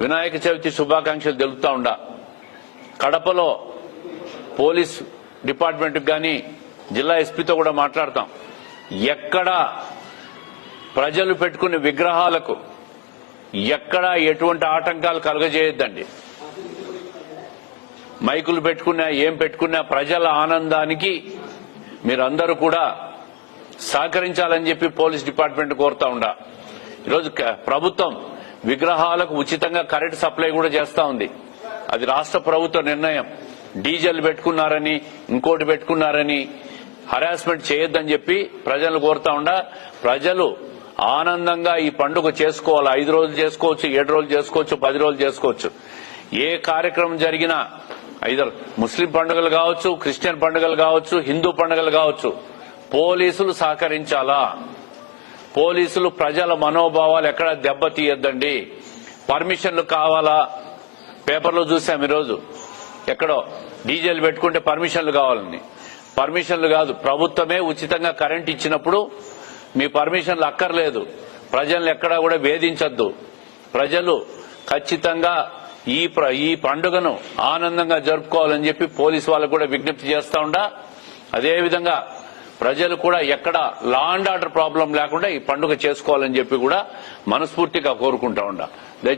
వినాయక చవితి శుభాకాంక్షలు తెలుపుతా ఉండా. కడపలో పోలీస్ డిపార్ట్మెంట్ కానీ జిల్లా ఎస్పీతో కూడా మాట్లాడతాం. ఎక్కడ ప్రజలు పెట్టుకునే విగ్రహాలకు ఎక్కడ ఎటువంటి ఆటంకాలు కలుగజేయొద్దండి. మైకులు పెట్టుకున్నా ఏం పెట్టుకున్నా ప్రజల ఆనందానికి మీరందరూ కూడా సహకరించాలని చెప్పి పోలీస్ డిపార్ట్మెంట్ కోరుతా ఉండా. ఈరోజు ప్రభుత్వం విగ్రహాలకు ఉచితంగా కరెంటు సప్లై కూడా చేస్తా ఉంది. అది రాష్ట్ర ప్రభుత్వ నిర్ణయం. డీజిల్ పెట్టుకున్నారని ఇంకోటి పెట్టుకున్నారని హరాస్మెంట్ చేయొద్దని చెప్పి ప్రజలు కోరుతా ఉండా. ప్రజలు ఆనందంగా ఈ పండుగ చేసుకోవాలి. 5 రోజులు చేసుకోవచ్చు, 7 రోజులు చేసుకోవచ్చు, 10 రోజులు చేసుకోవచ్చు. ఏ కార్యక్రమం జరిగినా ఐదర్ ముస్లిం పండుగలు కావచ్చు, క్రిస్టియన్ పండుగలు కావచ్చు, హిందూ పండుగలు కావచ్చు, పోలీసులు సహకరించాలా. పోలీసులు ప్రజల మనోభావాలు ఎక్కడ దెబ్బతీయొద్దండి. పర్మిషన్లు కావాలా? పేపర్లో చూసాం ఈరోజు ఎక్కడో డీజిల్ పెట్టుకుంటే పర్మిషన్లు కావాలని. పర్మిషన్లు కాదు, ప్రభుత్వమే ఉచితంగా కరెంట్ ఇచ్చినప్పుడు మీ పర్మిషన్లు అక్కర్లేదు. ప్రజలను ఎక్కడా కూడా వేధించొద్దు. ప్రజలు ఖచ్చితంగా ఈ పండుగను ఆనందంగా జరుపుకోవాలని చెప్పి పోలీసు వాళ్ళకు కూడా విజ్ఞప్తి చేస్తా ఉండా. అదేవిధంగా ప్రజలు కూడా ఎక్కడ లా అండ్ ఆర్డర్ ప్రాబ్లం లేకుండా ఈ పండుగ చేసుకోవాలని చెప్పి కూడా మనస్ఫూర్తిగా కోరుకుంటా ఉండా.